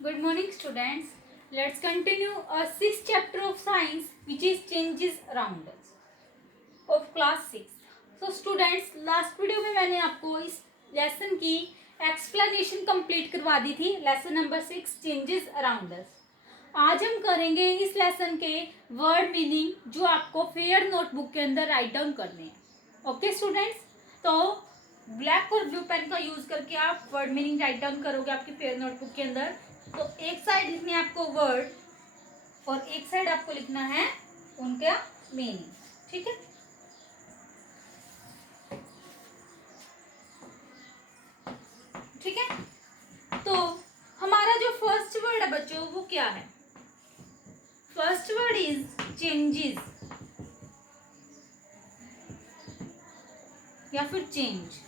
Good morning, students. Let's continue a sixth chapter of science, which is changes around us, of class 6. So, students, last video में मैंने आपको इस lesson की explanation complete करवा दी थी. Lesson number 6 changes around us. आज हम करेंगे इस लेसन के वर्ड मीनिंग जो आपको फेयर नोटबुक के अंदर राइट डाउन करने हैं. ओके स्टूडेंट्स, तो ब्लैक और ब्लू पेन का यूज करके आप वर्ड मीनिंग राइट डाउन करोगे आपकी फेयर नोटबुक के अंदर. तो एक साइड लिखनी है आपको वर्ड और एक साइड आपको लिखना है उनका मीनिंग. ठीक है. ठीक है, तो हमारा जो फर्स्ट वर्ड है बच्चों वो क्या है? फर्स्ट वर्ड इज चेंजेस या फिर चेंज.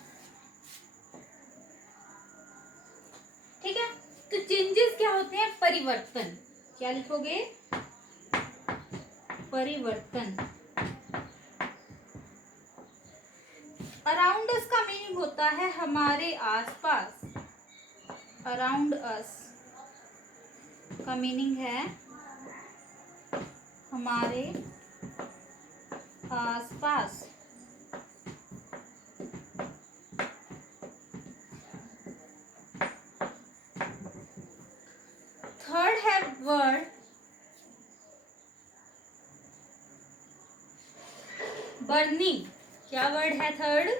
ठीक है, तो चेंजेस क्या होते हैं? परिवर्तन. क्या लिखोगे? परिवर्तन. अराउंड अस का मीनिंग होता है हमारे आसपास. अराउंड अस का मीनिंग है हमारे आसपास. थर्ड है वर्ड बर्निंग. क्या वर्ड है थर्ड?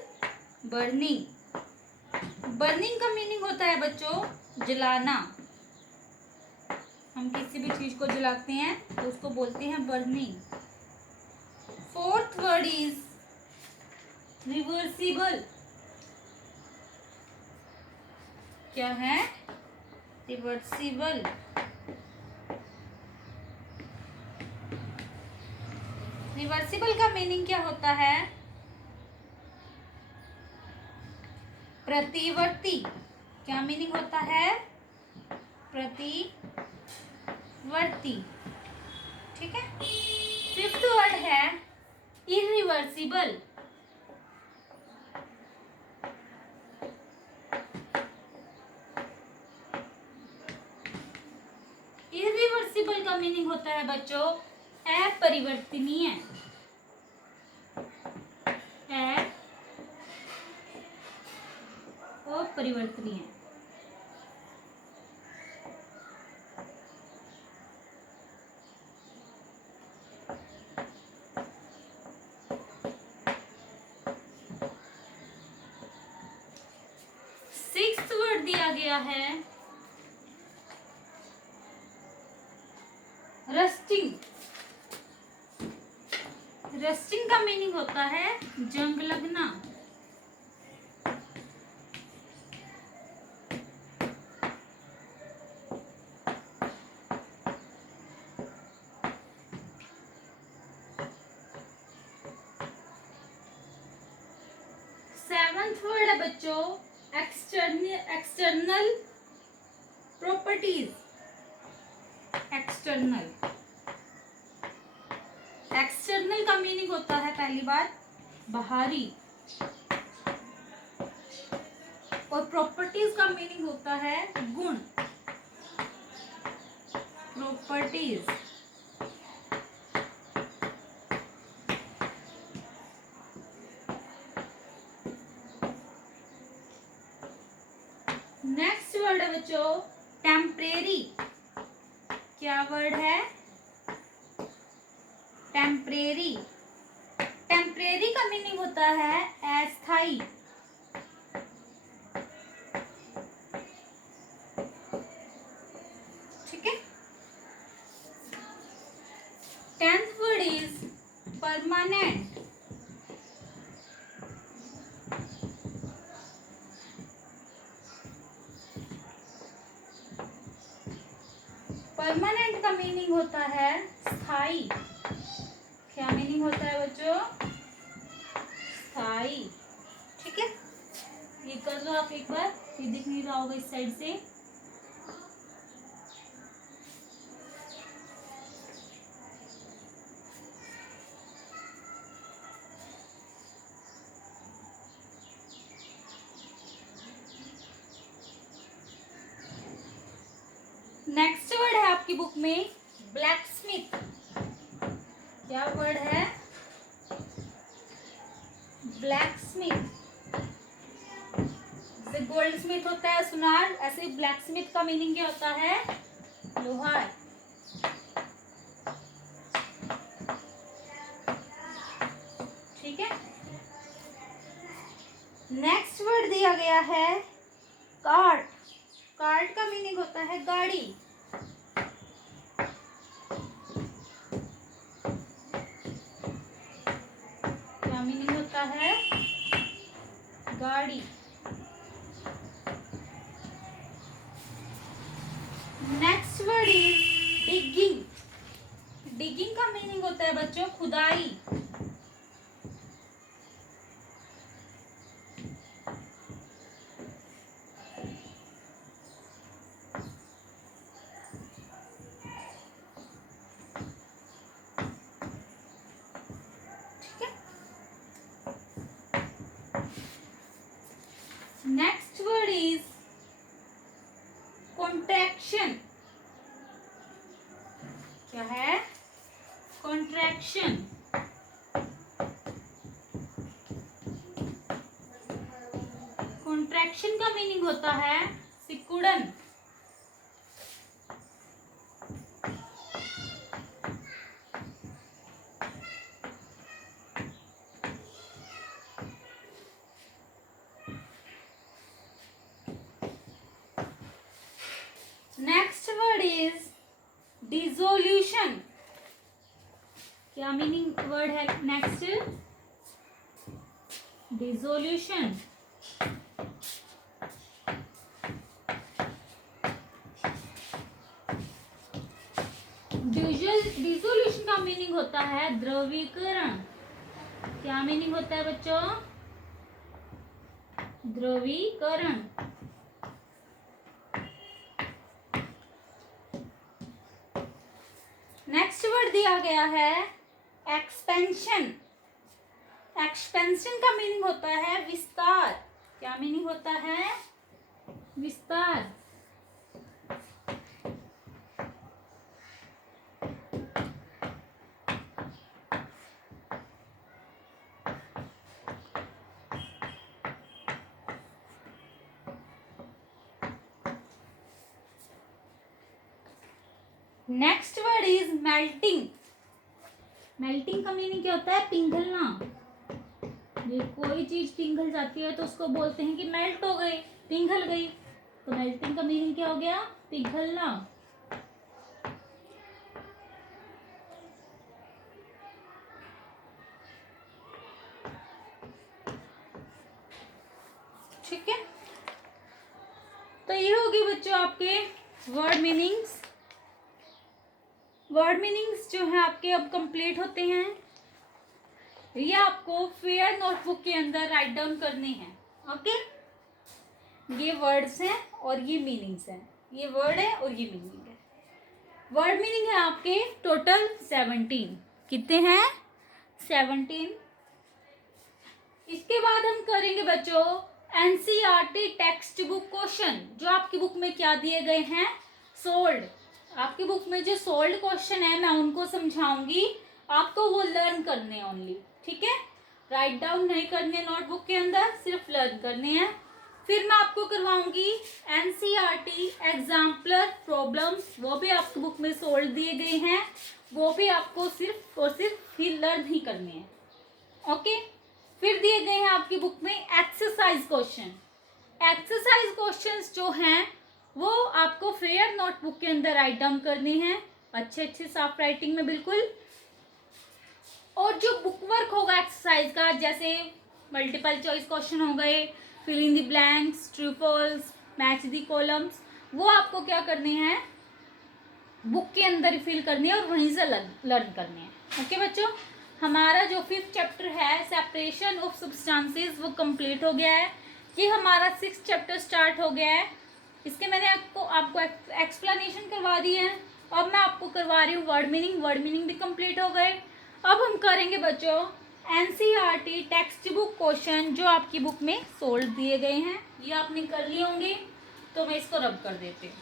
बर्निंग. बर्निंग का मीनिंग होता है बच्चों जलाना. हम किसी भी चीज को जलाते हैं तो उसको बोलते हैं burning. Fourth word is reversible. क्या है? रिवर्सिबल. रिवर्सिबल का मीनिंग क्या होता है? प्रतिवर्ती. क्या मीनिंग होता है? प्रतिवर्ती. ठीक है. फिफ्थ वर्ड है इरिवर्सिबल. इरिवर्सिबल का मीनिंग होता है बच्चों अपरिवर्तनीय. अपरिवर्तनीय. सिक्स्थ वर्ड दिया गया है रस्टिंग. रस्टिंग का मीनिंग होता है जंग लगना. सेवंथ वर्ड है बच्चों एक्सटर्नल प्रॉपर्टीज. एक्सटर्नल. एक्सटर्नल का मीनिंग होता है पहली बात बाहरी और प्रॉपर्टीज का मीनिंग होता है गुण. प्रॉपर्टीज. नेक्स्ट वर्ड है बच्चों टेम्परेरी. क्या वर्ड है? टेम्परेरी. टेम्परेरी का मीनिंग होता है अस्थाई. ठीक है. Tenth word is permanent. Permanent का मीनिंग होता है स्थाई. क्या मीनिंग होता है बच्चों? स्थाई. ठीक है, ये कर लो आप एक बार. ये दिख नहीं रहा होगा इस साइड से. नेक्स्ट वर्ड है आपकी बुक में ब्लैक स्मिथ। क्या वर्ड है? Black Smith. जैसे गोल्ड स्मिथ होता है सुनार, ऐसे ब्लैक स्मिथ का मीनिंग क्या होता है? लोहार। ठीक है। नेक्स्ट वर्ड दिया गया है कार्ट। कार्ट का मीनिंग होता है गाड़ी। क्या मीनिंग होता है? गाड़ी। Next word is digging. Digging का मीनिंग होता है बच्चों खुदाई। Next word is contraction. क्या है? कॉन्ट्रैक्शन। कॉन्ट्रैक्शन का मीनिंग होता है सिकुड़न। Next word is dissolution. क्या मीनिंग वर्ड है नेक्स्ट? डिसोल्यूशन। डिसोल्यूशन का मीनिंग होता है द्रवीकरण। क्या मीनिंग होता है बच्चों? द्रवीकरण। नेक्स्ट वर्ड दिया गया है एक्सपेंशन। एक्सपेंशन का मीनिंग होता है विस्तार। क्या मीनिंग होता है? विस्तार। Next word is melting. Melting का मीनिंग क्या होता है? पिघलना। ये कोई चीज पिघल जाती है तो उसको बोलते हैं कि मेल्ट हो गई, पिघल गई। तो मेल्टिंग का मीनिंग क्या हो गया? पिघलना। ठीक है। तो ये होगी बच्चों आपके वर्ड मीनिंग्स। वर्ड मीनिंग्स जो है आपके अब कंप्लीट होते हैं। ये आपको फेयर नोटबुक के अंदर राइट डाउन करने हैं। ओके। ये वर्ड्स हैं और ये मीनिंग्स हैं। ये वर्ड है और ये मीनिंग है। वर्ड मीनिंग है आपके टोटल 17। कितने हैं? 17। इसके बाद हम करेंगे बच्चों एनसीईआरटी टेक्स्ट बुक क्वेश्चन। जो आपकी बुक में क्या दिए गए हैं? सोल्ड। आपकी बुक में जो सोल्ड क्वेश्चन है मैं उनको समझाऊंगी। आपको वो लर्न करने हैं ओनली। ठीक है। राइट डाउन नहीं करने नोटबुक के अंदर, सिर्फ लर्न करने हैं। फिर मैं आपको करवाऊंगी एनसीईआरटी एग्जाम्पलर प्रॉब्लम्स। वो भी आपकी बुक में सोल्व दिए गए हैं। वो भी आपको सिर्फ और सिर्फ फिर लर्न ही करने हैं। ओके। फिर दिए गए हैं आपकी बुक में एक्सरसाइज क्वेश्चन। एक्सरसाइज क्वेश्चंस जो हैं वो आपको फेयर नोटबुक के अंदर राइट डाउन करने हैं, अच्छे अच्छे साफ राइटिंग में बिल्कुल। और जो बुक वर्क होगा एक्सरसाइज का, जैसे मल्टीपल चॉइस क्वेश्चन हो गए, fill in the blanks, true false, match the columns, वो आपको क्या करने हैं? बुक के अंदर ही फिल करनी है और वहीं से लर्न करने हैं। ओके बच्चों। हमारा जो 5th चैप्टर है सेपरेशन ऑफ सब्सटेंसेस वो कंप्लीट हो गया है। ये हमारा 6th चैप्टर स्टार्ट हो गया है। इसके मैंने आपको एक्सप्लेनेशन करवा दी है। अब मैं आपको करवा रही हूँ वर्ड मीनिंग। वर्ड मीनिंग भी कंप्लीट हो गए। अब हम करेंगे बच्चों एनसीईआरटी टेक्स्ट बुक क्वेश्चन जो आपकी बुक में सोल्व दिए गए हैं। ये आपने कर लिए होंगे तो मैं इसको रब कर देती हूँ।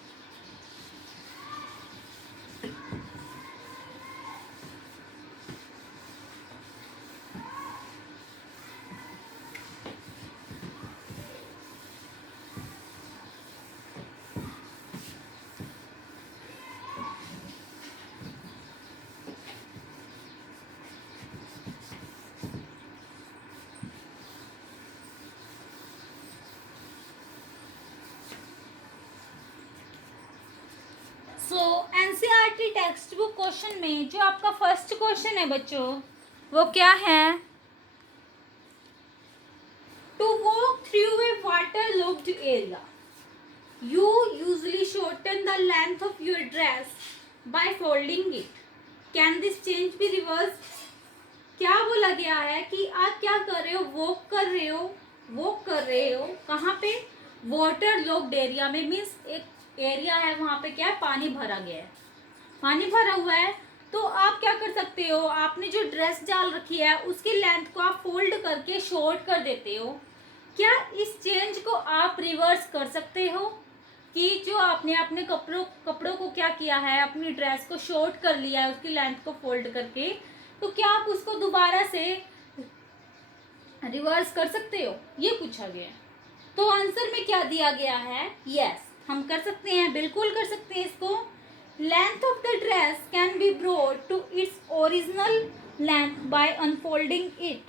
सो एनसीईआरटी टेक्स्ट बुक क्वेश्चन में जो आपका फर्स्ट क्वेश्चन है बच्चों, वो क्या है? To walk through a water logged area you usually shorten the length of your dress by folding it. Can this change be reversed? क्या बोला गया है कि आप क्या कर रहे हो, वॉक कर रहे हो कहाँ पे? वाटर लॉक्ड एरिया में, मीन्स एक एरिया है वहाँ पे क्या है, पानी भरा गया है, पानी भरा हुआ है। तो आप क्या कर सकते हो, आपने जो ड्रेस डाल रखी है उसकी लेंथ को आप फोल्ड करके शॉर्ट कर देते हो। क्या इस चेंज को आप रिवर्स कर सकते हो कि जो आपने अपने कपड़ों को क्या किया है, अपनी ड्रेस को शॉर्ट कर लिया है उसकी लेंथ को फोल्ड करके, तो क्या आप उसको दोबारा से रिवर्स कर सकते हो, ये पूछा गया है। तो आंसर में क्या दिया गया है? यस, हम कर सकते हैं, बिल्कुल कर सकते हैं इसको। Length of the dress can be brought to its original length by unfolding it.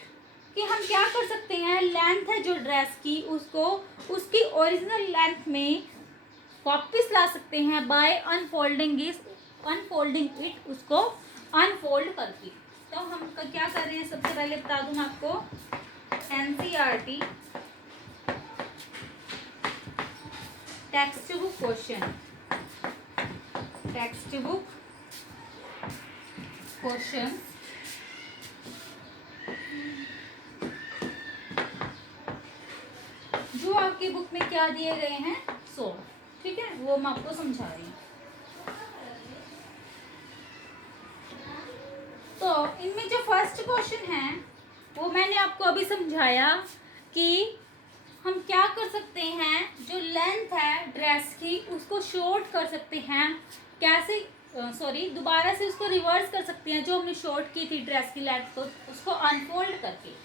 कि हम क्या कर सकते हैं, लेंथ है जो ड्रेस की, उसको उसकी ओरिजिनल लेंथ में वापस ला सकते हैं बाय अनफोल्डिंग इट, उसको अनफोल्ड करके। तो हम क्या कर रहे हैं, सबसे पहले बता दूं आपको, एनसीईआरटी टेक्स्ट बुक क्वेश्चन, जो आपके बुक में क्या दिए गए हैं, ठीक है, वो मैं आपको समझा रही हूँ। तो इनमें जो फर्स्ट क्वेश्चन है वो मैंने आपको अभी समझाया कि हम क्या कर सकते हैं, जो लेंथ है ड्रेस की उसको शॉर्ट कर सकते हैं। कैसे? दोबारा से उसको रिवर्स कर सकते हैं, जो हमने शॉर्ट की थी ड्रेस की लेंथ को, उसको अनफोल्ड करके।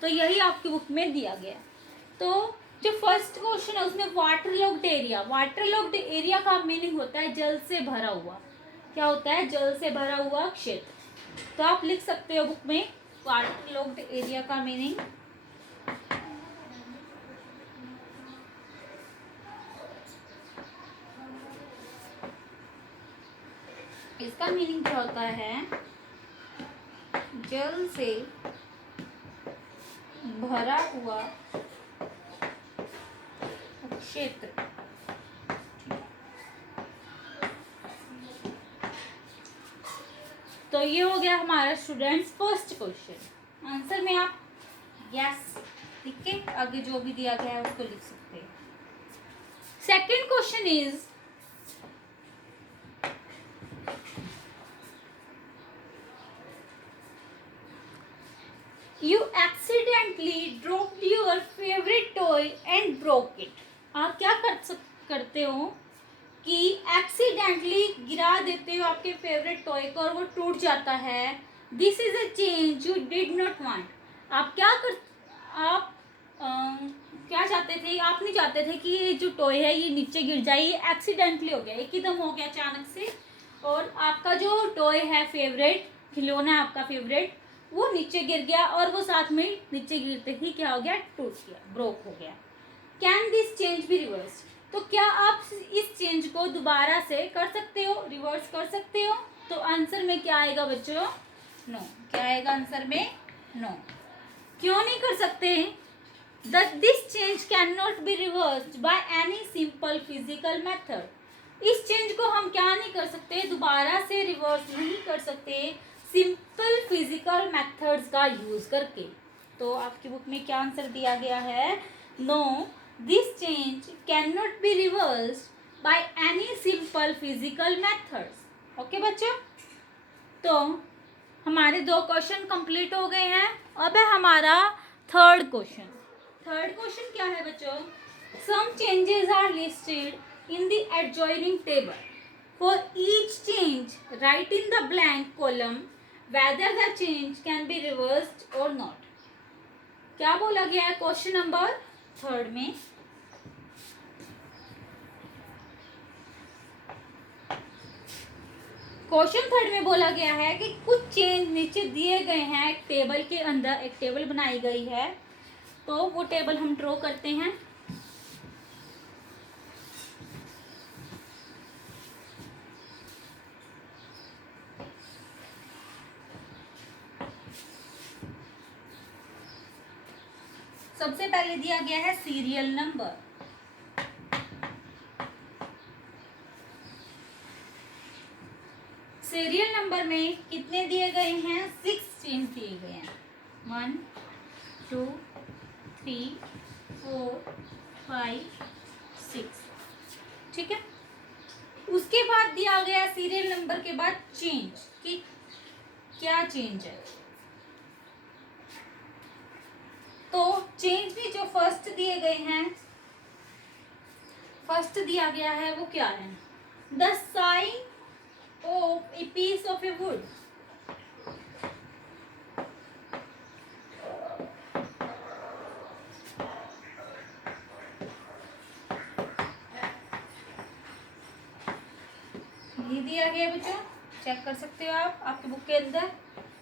तो यही आपकी बुक में दिया गया। तो जो फर्स्ट क्वेश्चन है उसमें वाटर लॉक्ड एरिया का मीनिंग होता है जल से भरा हुआ। क्या होता है? जल से भरा हुआ क्षेत्र। तो आप लिख सकते हो बुक में वाटर लॉक्ड एरिया का मीनिंग। इसका मीनिंग क्या होता है? जल से भरा हुआ क्षेत्र। तो ये हो गया हमारा स्टूडेंट्स फर्स्ट क्वेश्चन। आंसर में आप यस लिख के आगे जो भी दिया गया है उसको लिख सकते हैं। Second question is, You accidentally dropped your favorite toy and broke it. आप क्या करते हो कि एक्सीडेंटली गिरा देते हो आपके फेवरेट टॉय को और वो टूट जाता है। This is a change you did not want. आप क्या चाहते थे? आप नहीं चाहते थे कि ये जो टॉय है ये नीचे गिर जाए, ये एक्सीडेंटली हो गया, एकदम हो गया अचानक से, और आपका जो टॉय है फेवरेट, खिलौना है आपका फेवरेट, वो नीचे गिर गया और वो साथ में नीचे गिरते ही क्या हो गया? टूट गया, ब्रोक हो गया। Can this change B reverse? तो क्या आप इस चेंज को दोबारा से कर सकते हो, रिवर्स कर सकते हो? तो आंसर में क्या आएगा बच्चों? नो। क्या आएगा आंसर में? नो। क्यों नहीं कर सकते? This change can not be reversed by any simple physical method. इस चेंज को हम क्या नहीं कर सकते, दोबारा से रिवर्स नहीं कर सकते सिंपल फिजिकल मेथड्स का यूज करके। तो आपकी बुक में क्या आंसर दिया गया है? No, this change can not be reversed by any simple physical methods. Okay बच्चों, तो हमारे 2 क्वेश्चन कंप्लीट हो गए हैं। अब है हमारा थर्ड क्वेश्चन। थर्ड क्वेश्चन क्या है बच्चों? Some changes are listed in the adjoining table. For each change, write in the blank column whether the change can be reversed or not. क्या बोला गया है क्वेश्चन नंबर 3 में? क्वेश्चन 3 में बोला गया है कि कुछ चेंज नीचे दिए गए हैं, एक टेबल के अंदर एक टेबल बनाई गई है। तो वो टेबल हम ड्रॉ करते हैं। सबसे पहले दिया गया है सीरियल नंबर। सीरियल नंबर में कितने दिए गए हैं? 6 चेंज दिए गए हैं। 1 2 3 4 5 6। ठीक है। उसके बाद दिया गया सीरियल नंबर के बाद चेंज, कि क्या चेंज है। तो चेंज भी जो फर्स्ट दिए गए हैं, फर्स्ट दिया गया है वो क्या है? The sawing of a piece of a wood. ये दिया गया बच्चों, चेक कर सकते हो आप आपके बुक के अंदर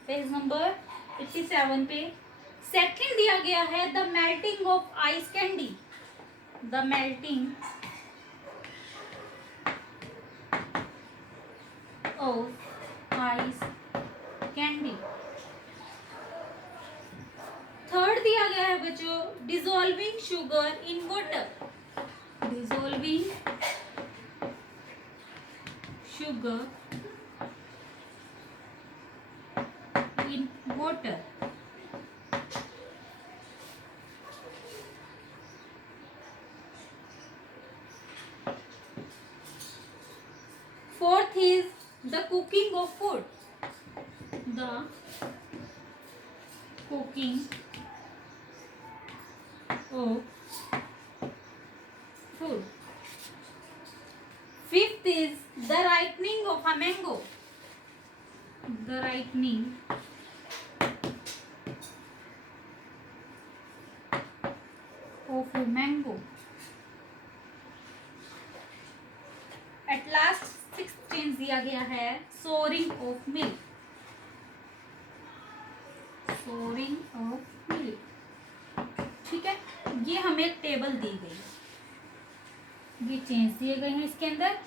पेज नंबर 87 पे। सेकंड दिया गया है the melting of ice candy. The melting of ice candy. Third दिया गया है बच्चों dissolving sugar in water. Dissolving sugar in water. Fourth is the cooking of food. The cooking of food. Fifth is the ripening of a mango. The ripening of a mango. At last sixth change दिया गया है souring of milk. Souring of milk. ठीक है, ये हमें एक table दी गई, ये चेंज दिए गए हैं इसके अंदर।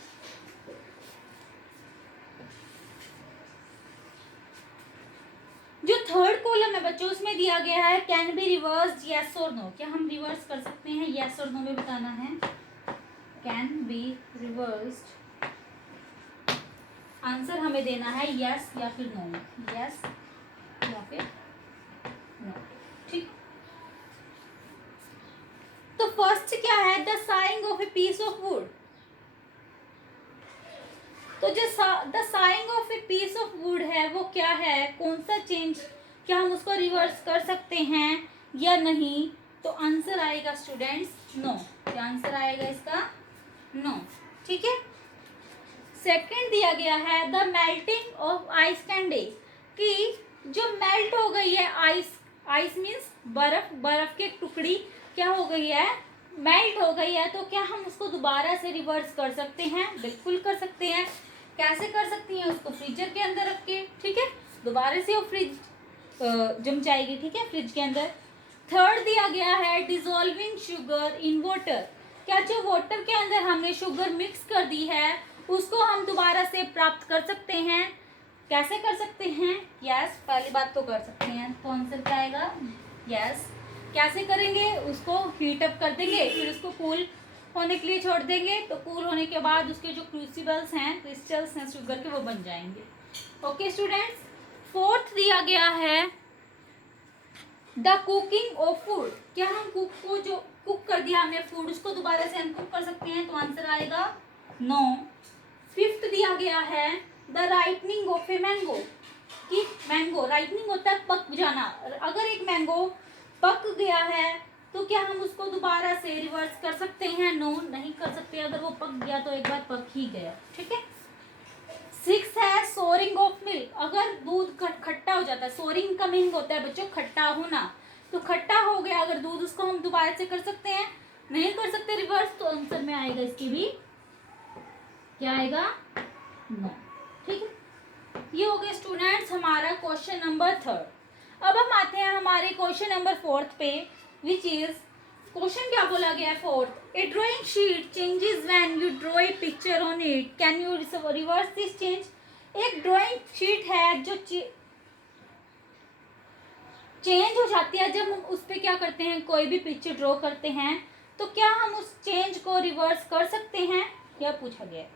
जो थर्ड कॉलम है बच्चों उसमें दिया गया है कैन बी रिवर्स यस और नो। क्या हम रिवर्स कर सकते हैं? यस और नो में बताना है। कैन बी रिवर्स्ड, आंसर हमें देना है यस या फिर नो। यस या फिर नो। ठीक, तो फर्स्ट क्या है? The sawing of a piece of wood. तो जो the sawing of a piece of wood है वो क्या है? कौन सा चेंज? क्या हम उसको रिवर्स कर सकते हैं या नहीं? तो आंसर आएगा स्टूडेंट्स नो। क्या आंसर आएगा इसका? नो। ठीक है। सेकंड दिया गया है the melting of ice candy, कि जो मेल्ट हो गई है आइस, आइस मीन्स बर्फ, बर्फ की टुकड़ी क्या हो गई है? मेल्ट हो गई है। तो क्या हम उसको दोबारा से रिवर्स कर सकते हैं? बिल्कुल कर सकते हैं। कैसे कर सकती हैं? उसको फ्रीजर के अंदर रख के, ठीक है, दोबारा से वो फ्रिज जम जाएगी। ठीक है, फ्रिज के अंदर। थर्ड दिया गया है डिसॉल्विंग शुगर इन वाटर। क्या जो वाटर के अंदर हमने शुगर मिक्स कर दी है उसको हम दोबारा से प्राप्त कर सकते हैं? कैसे कर सकते हैं? यस, पहली बात तो कर सकते हैं। तो आंसर क्या आएगा? यस। कैसे करेंगे? उसको हीट अप कर देंगे, फिर उसको कूल होने के लिए छोड़ देंगे। तो कूल होने के बाद उसके जो क्रूसिबल्स हैं, क्रिस्टल्स हैं शुगर के, वो बन जाएंगे। ओके स्टूडेंट्स, फोर्थ दिया गया है द कुकिंग ऑफ फूड। क्या हम कुक को जो कुक कर दिया हमने फूड, उसको दोबारा से अनकुक कर सकते हैं? तो आंसर आएगा नो। फिफ्थ दिया गया है the ripening of a mango, कि मैंगो राइपनिंग होता है पक जाना। अगर एक मैंगो पक गया है तो क्या हम उसको दोबारा से रिवर्स कर सकते हैं? नो, नहीं कर सकते। अगर वो पक गया तो एक बार पक ही गया। ठीक है। सिक्स है सोरिंग ऑफ मिल्क। अगर दूध खट्टा हो जाता है, सोरिंग का मीनिंग होता है बच्चों खट्टा होना, तो खट्टा हो गया अगर दूध, उसको हम दोबारा से कर सकते हैं? नहीं कर सकते रिवर्स। तो आंसर में आएगा इसकी भी क्या आएगा? नो। ठीक है, ये हो गया स्टूडेंट्स हमारा क्वेश्चन नंबर थर्ड। अब हम आते हैं हमारे क्वेश्चन नंबर फोर्थ पे, विच इज क्वेश्चन क्या बोला गया है? Fourth, A drawing sheet changes when you draw a picture on it, can you reverse this change? एक ड्राइंग शीट है जो चेंज हो जाती है जब हम उस पर क्या करते हैं, कोई भी पिक्चर ड्रॉ करते हैं, तो क्या हम उस चेंज को रिवर्स कर सकते हैं, यह पूछा गया है।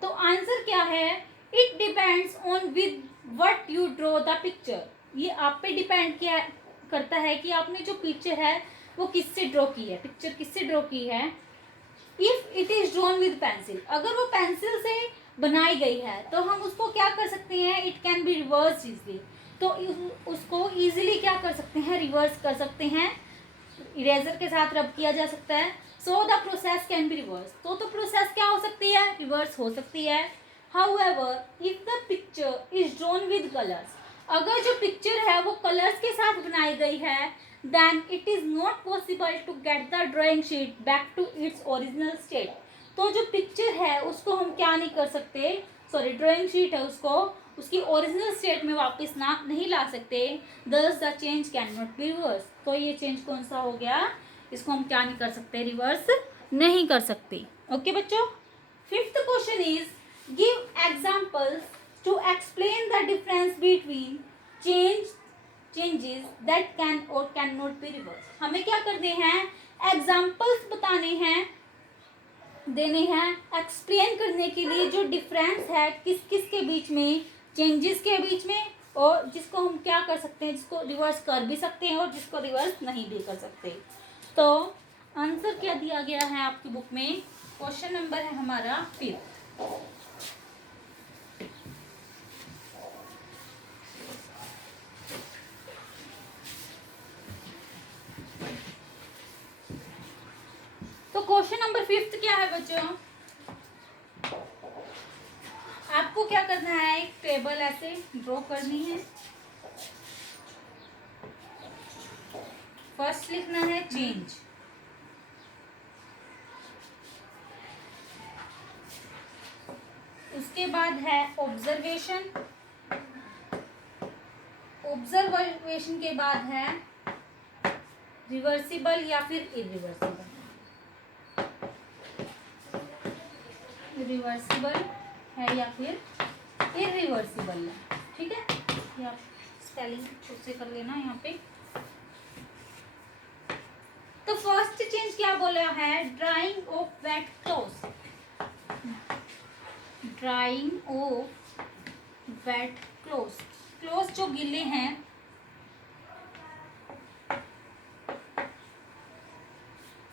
तो आंसर क्या है, it depends on with what you draw the picture. ये आप पे डिपेंड किया करता है कि आपने जो पिक्चर है वो किससे ड्रॉ की है, पिक्चर किससे ड्रॉ की है। If it is drawn with pencil, अगर वो पेंसिल से बनाई गई है तो हम उसको क्या कर सकते हैं, it can be reverse easily. तो उसको इजीली क्या कर सकते हैं, रिवर्स कर सकते हैं, इरेजर के साथ रब किया जा सकता है। So the process can be reverse, तो प्रोसेस क्या हो सकती है, रिवर्स हो सकती है। However if the picture is drawn with colours, अगर जो पिक्चर है वो कलर्स के साथ बनाई गई है, then it is not possible to get the drawing sheet back to its original state. तो जो पिक्चर है उसको हम क्या नहीं कर सकते, सॉरी ड्राइंग शीट है उसको उसकी ओरिजिनल स्टेट में वापस ना नहीं ला सकते। दस the change can not be reverse, तो ये चेंज कौन सा हो गया, इसको हम क्या नहीं कर सकते, रिवर्स नहीं कर सकते। ओके बच्चों, fifth question is give examples to explain the difference between changes that can or can not be reverse. हमें क्या करने हैं, एग्जांपल्स बताने हैं, देने हैं, एक्सप्लेन करने के लिए जो डिफरेंस है किस किस के बीच में, चेंजेस के बीच में, और जिसको हम क्या कर सकते हैं, जिसको रिवर्स कर भी सकते हैं और जिसको रिवर्स नहीं भी कर सकते। तो आंसर क्या दिया गया है आपकी बुक में, क्वेश्चन नंबर है हमारा 5। तो क्वेश्चन नंबर 5 क्या है बच्चों, आपको क्या करना है, एक टेबल ऐसे ड्रॉ करनी है। फर्स्ट लिखना है चेंज, उसके बाद है ऑब्जर्वेशन, ऑब्जर्वेशन के बाद है रिवर्सिबल या फिर इरिवर्सिबल, रिवर्सिबल है या फिर इरिवर्सिबल है। ठीक है, ये आप स्पेलिंग खुद से कर लेना यहाँ पे। तो फर्स्ट चेंज क्या बोला है, drying of wet cloth, drying of wet cloth, cloth जो गीले हैं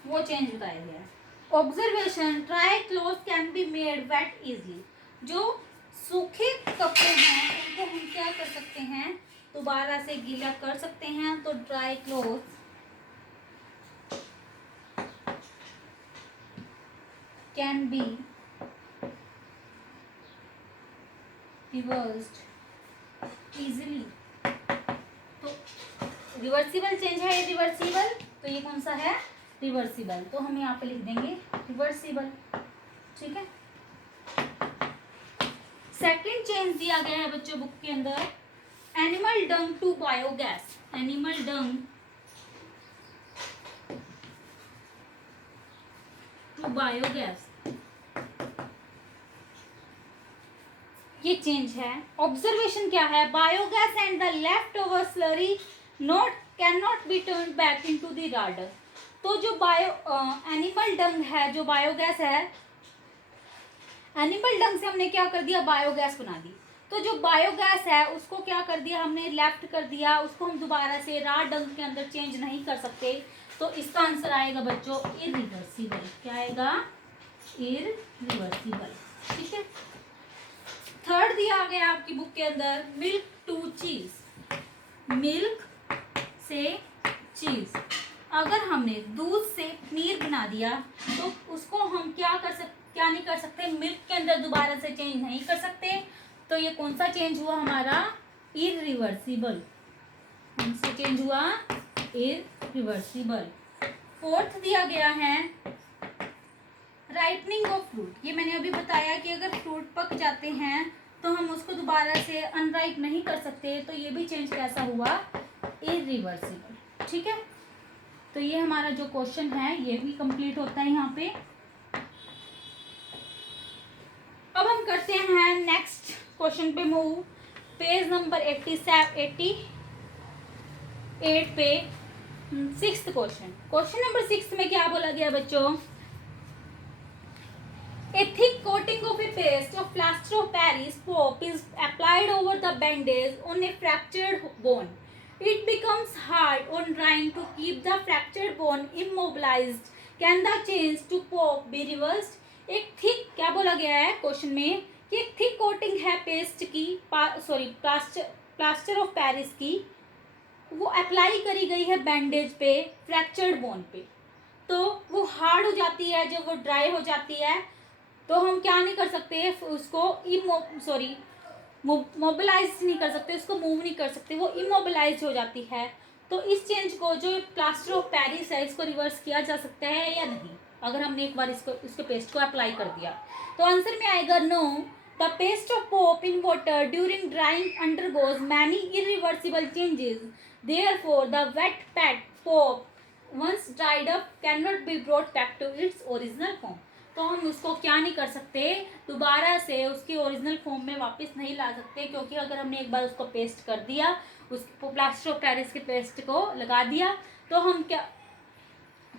वो चेंज बताया गया है। Observation, dry cloth can be made wet easily, जो सूखे कपड़े हैं उनको हम क्या कर सकते हैं, दोबारा से गीला कर सकते हैं। तो dry cloth can be reversed easily, तो रिवर्सिबल चेंज है ये रिवर्सिबल, तो ये कौन सा है, रिवर्सिबल, तो हम यहाँ पे लिख देंगे रिवर्सिबल। ठीक है, सेकंड चेंज दिया गया है बच्चों बुक के अंदर, animal dung to biogas, animal dung to biogas, ये चेंज है। ऑब्जर्वेशन क्या है, biogas and the left over slurry not can not be turn back into the rudder. तो जो एनिमल डंग है, जो बायोगैस है, एनिमल डंग से हमने क्या कर दिया, बायोगैस बना दी। तो जो बायोगैस है उसको क्या कर दिया हमने, लेफ्ट कर दिया, उसको हम दोबारा से रा डंग के अंदर चेंज नहीं कर सकते। तो इसका आंसर आएगा बच्चों इरिवर्सिबल, क्या आएगा, इरिवर्सिबल। ठीक है, थर्ड दिया गया आपकी बुक के अंदर, मिल्क टू चीज, मिल्क से चीज, अगर हमने दूध से पनीर बना दिया तो उसको हम क्या नहीं कर सकते, मिल्क के अंदर दोबारा से चेंज नहीं कर सकते। तो ये कौन सा चेंज हुआ हमारा, इरिवर्सिबल, कौन सा चेंज हुआ, इरिवर्सिबल। फोर्थ दिया गया है राइपनिंग ऑफ फ्रूट, ये मैंने अभी बताया कि अगर फ्रूट पक जाते हैं तो हम उसको दोबारा से अनराइप नहीं कर सकते, तो ये भी चेंज कैसा हुआ, इरिवर्सिबल। ठीक है, तो ये हमारा जो क्वेश्चन है ये भी कंप्लीट होता है यहाँ पे। अब हम करते हैं नेक्स्ट क्वेश्चन पे मूव, पेज नंबर 87, 8 पे 6th क्वेश्चन नंबर 6 में क्या बोला गया बच्चों? A thick coating of a paste of plaster of Paris pop is applied over the bandage on a fractured bone. It becomes hard on drying to keep the fractured bone immobilized. Can the change to pop be reversed? एक thick क्या बोला गया है question में कि एक thick coating है paste की प्लास्टर ऑफ पेरिस की, वो अप्लाई करी गई है बैंडेज पे फ्रैक्चर्ड बोन पे, तो वो हार्ड हो जाती है, जब वो ड्राई हो जाती है तो हम क्या नहीं कर सकते उसको मोबिलाइज नहीं कर सकते, उसको मूव नहीं कर सकते, वो इमोबिलाइज हो जाती है। तो इस चेंज को जो प्लास्टर ऑफ पेरिस है इसको रिवर्स किया जा सकता है या नहीं, अगर हमने एक बार इसके पेस्ट को अप्लाई कर दिया? तो आंसर में आएगा no. The paste of pop in water during drying undergoes many irreversible changes, therefore the wet pad pop once dried up can not be brought back to its original form. तो हम उसको क्या नहीं कर सकते, दोबारा से उसकी ओरिजिनल फॉर्म में वापस नहीं ला सकते, क्योंकि अगर हमने एक बार उसको पेस्ट कर दिया, उस प्लास्टर ऑफ पेरिस के पेस्ट को लगा दिया, तो हम क्या,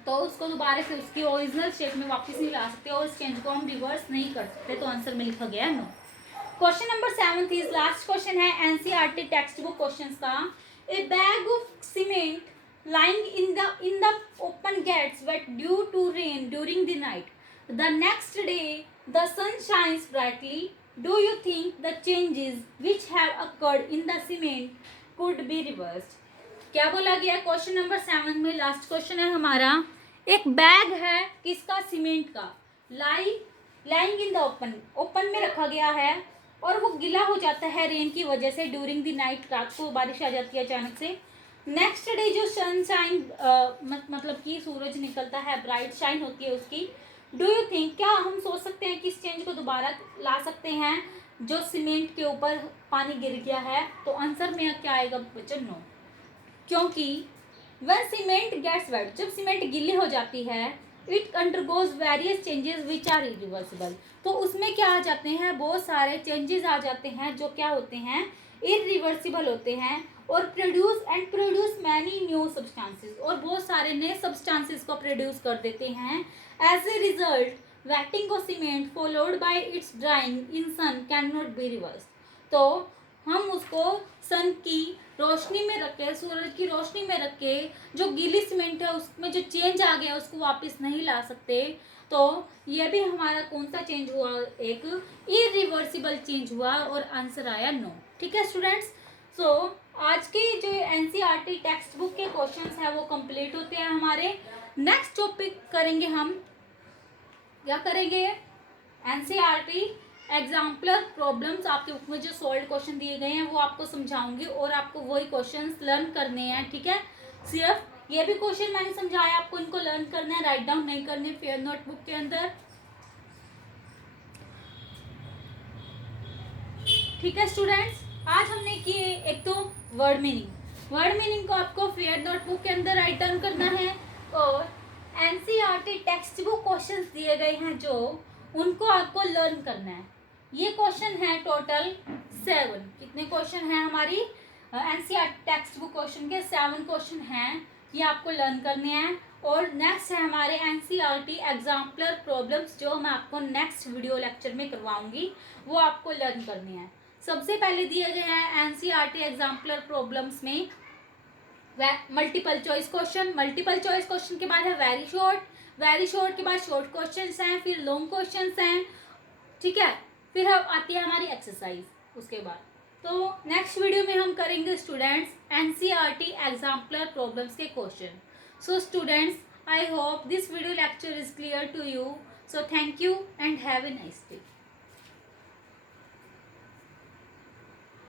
तो उसको दोबारा से उसकी ओरिजिनल शेप में वापस नहीं ला सकते और इस चेंज को हम रिवर्स नहीं कर सकते। तो आंसर में लिखा गया no. Question number 7 is last question है एनसीईआरटी टेक्स्ट बुक क्वेश्चन का। A bag of cement lying in the open gets wet due to rain during the night. The next day the sun shines brightly. Do you think the changes which have occurred in the cement could be reversed? क्या बोला गया question number 7 में? Last question है हमारा। एक bag है किसका? Cement का। लाइंग इन द ओपन में रखा गया है और वो गीला हो जाता है रेन की वजह से ड्यूरिंग द नाइट, रात को बारिश आ जाती है अचानक से। नेक्स्ट डे जो सनशाइन मतलब कि सूरज निकलता है, ब्राइट शाइन होती है उसकी। डू यू थिंक, क्या हम सोच सकते हैं कि इस चेंज को दोबारा ला सकते हैं जो सीमेंट के ऊपर पानी गिर गया है? तो आंसर में क्या आएगा बच्चों? नो, क्योंकि व्हेन सीमेंट गेट्स वेट, जब सीमेंट गीली हो जाती है, it undergoes various changes which are irreversible, तो उसमें क्या आ जाते हैं, बहुत सारे चेंजेस आ जाते हैं जो क्या होते हैं, इरिवर्सिबल होते हैं, और प्रोड्यूस मैनी न्यू सब्सटेंसेस, और बहुत सारे नए सब्सटेंसेस को प्रोड्यूस कर देते हैं। As a result wetting of cement followed by its drying in sun can not be reverse. तो हम उसको सन की रोशनी में रख के, सूरज की रोशनी में रख के, जो गीली सीमेंट है उसमें जो चेंज आ गया उसको वापस नहीं ला सकते। तो ये भी हमारा कौन सा चेंज हुआ? एक इरिवर्सिबल चेंज हुआ, और आंसर आया नो। ठीक है स्टूडेंट्स, सो आज की जो एनसीईआरटी टेक्स्ट बुक के क्वेश्चंस हैं वो कंप्लीट होते हैं हमारे। नेक्स्ट टॉपिक करेंगे हम, क्या करेंगे? एनसीईआरटी एग्जाम्पलर प्रॉब्लम्स, आपके बुक में जो सॉल्व क्वेश्चन दिए गए हैं वो आपको समझाऊंगी और आपको वही क्वेश्चंस लर्न करने हैं। ठीक है, सिर्फ ये भी क्वेश्चन मैंने समझाया, आपको इनको लर्न करना है, राइट डाउन नहीं करने फेयर नोटबुक के अंदर। ठीक है स्टूडेंट्स, आज हमने किए एक तो वर्ड मीनिंग को आपको फेयर नोटबुक के अंदर राइट डाउन करना है, और एनसीईआरटी टेक्स्ट बुक क्वेश्चंस दिए गए हैं जो, उनको आपको लर्न करना है। ये क्वेश्चन है टोटल 7। कितने क्वेश्चन हैं हमारी एनसीईआरटी टेक्स्ट बुक क्वेश्चन के? 7 क्वेश्चन हैं, ये आपको लर्न करने हैं। और नेक्स्ट है हमारे एनसीईआरटी एग्जाम्पलर प्रॉब्लम्स, जो मैं आपको नेक्स्ट वीडियो लेक्चर में करवाऊंगी, वो आपको लर्न करने हैं। सबसे पहले दिए गए हैं एनसीईआरटी एग्जाम्पलर प्रॉब्लम्स में मल्टीपल चॉइस क्वेश्चन के बाद है वेरी शॉर्ट के बाद शॉर्ट क्वेश्चंस हैं, फिर लॉन्ग क्वेश्चंस हैं। ठीक है, फिर आती है हमारी एक्सरसाइज उसके बाद। तो नेक्स्ट वीडियो में हम करेंगे स्टूडेंट्स एनसीईआरटी एग्जाम्पलर प्रॉब्लम्स के क्वेश्चन। So students, I hope this video lecture is clear to you. So thank you and have a nice day.